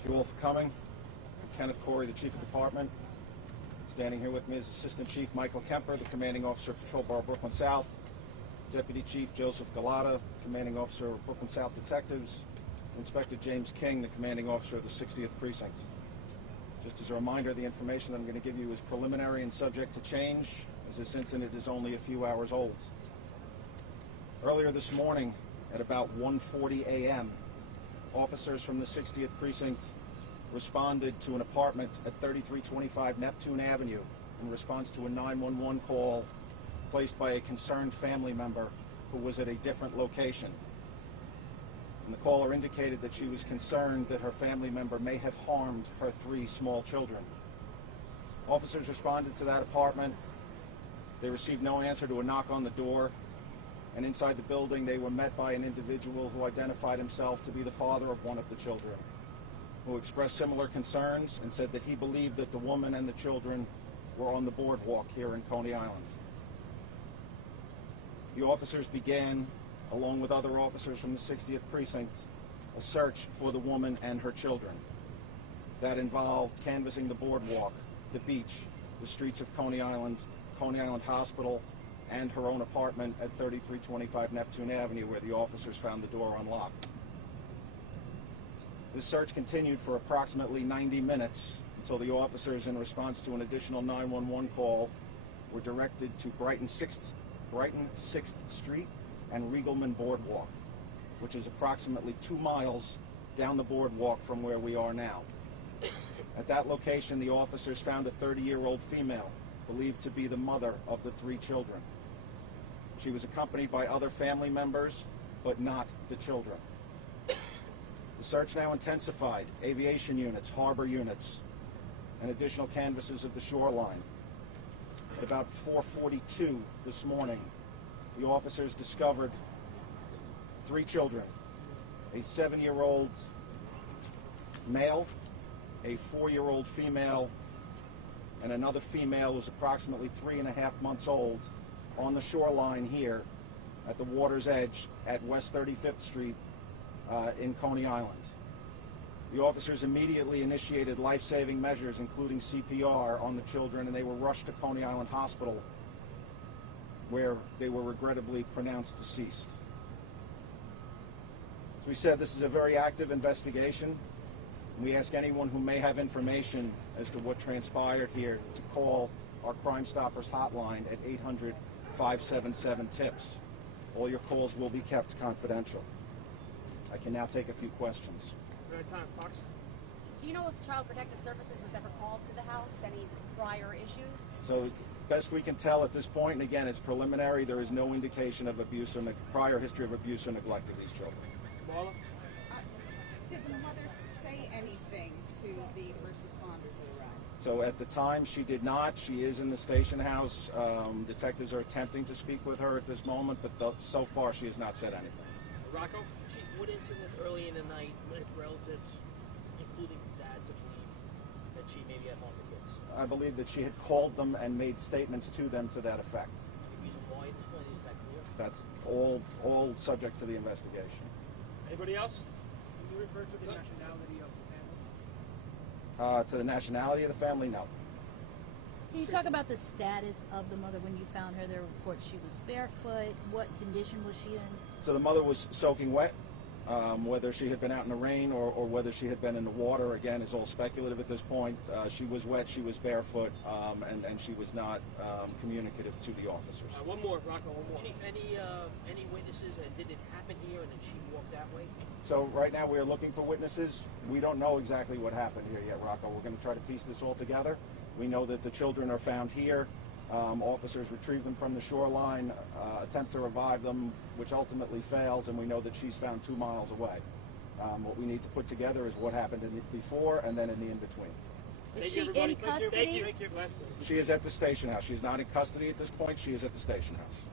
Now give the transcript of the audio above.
Thank you all for coming. I'm Kenneth Corey, the Chief of Department. Standing here with me is Assistant Chief Michael Kemper, the Commanding Officer of Patrol Bar Brooklyn South, Deputy Chief Joseph Galata, Commanding Officer of Brooklyn South Detectives, Inspector James King, the Commanding Officer of the 60th Precinct. Just as a reminder, the information that I'm going to give you is preliminary and subject to change, as this incident is only a few hours old. Earlier this morning, at about 1:40 a.m., officers from the 60th Precinct responded to an apartment at 3325 Neptune Avenue in response to a 911 call placed by a concerned family member who was at a different location. And the caller indicated that she was concerned that her family member may have harmed her 3 small children. Officers responded to that apartment. They received no answer to a knock on the door. And inside the building, they were met by an individual who identified himself to be the father of one of the children, who expressed similar concerns and said that he believed that the woman and the children were on the boardwalk here in Coney Island. The officers began, along with other officers from the 60th Precinct, a search for the woman and her children. That involved canvassing the boardwalk, the beach, the streets of Coney Island Hospital, and her own apartment at 3325 Neptune Avenue, where the officers found the door unlocked. This search continued for approximately 90 minutes until the officers, in response to an additional 911 call, were directed to Brighton 6th Street and Riegelman Boardwalk, which is approximately 2 miles down the boardwalk from where we are now. At that location, the officers found a 30-year-old female, believed to be the mother of the 3 children. She was accompanied by other family members, but not the children. The search now intensified. Aviation units, harbor units, and additional canvases of the shoreline. At about 4:42 this morning, the officers discovered 3 children, a 7-year-old male, a 4-year-old female, and another female who's approximately 3.5 months old, on the shoreline here at the water's edge at West 35th Street in Coney Island. The officers immediately initiated life-saving measures, including CPR, on the children, and they were rushed to Coney Island Hospital, where they were regrettably pronounced deceased. As we said, this is a very active investigation. We ask anyone who may have information as to what transpired here to call our Crime Stoppers hotline at 800-577-TIPS. All your calls will be kept confidential. I can now take a few questions. Right time, Fox. Do you know if Child Protective Services was ever called to the house? Any prior issues? So, best we can tell at this point, and again, it's preliminary, there is no indication of abuse or prior history of abuse or neglect of these children. Marla? Did the mother say anything to the first responders that arrived? So at the time, she did not. She is in the station house. Detectives are attempting to speak with her at this moment, but so far she has not said anything. Rocco? Chief, what incident early in the night led relatives, including dad, to believe that she maybe had harmed the kids? I believe that she had called them and made statements to them to that effect. Any reason why at this point, is that clear? That's all subject to the investigation. Anybody else? Can you refer to the nationality of the family? To the nationality of the family, no. Can you talk about the status of the mother when you found her? There were reports she was barefoot. What condition was she in? So the mother was soaking wet. Whether she had been out in the rain or whether she had been in the water, again, is all speculative at this point. She was wet, she was barefoot, and she was not communicative to the officers. One more, Rocco, one more. Chief, any witnesses, and did it happen here and then she walked that way? So right now we are looking for witnesses. We don't know exactly what happened here yet, Rocco. We're going to try to piece this all together. We know that the children are found here. Officers retrieve them from the shoreline, attempt to revive them, which ultimately fails, and we know that she's found 2 miles away. What we need to put together is what happened before and then in the in-between. Is she in custody? Thank you. She is at the station house. She's not in custody at this point. She is at the station house.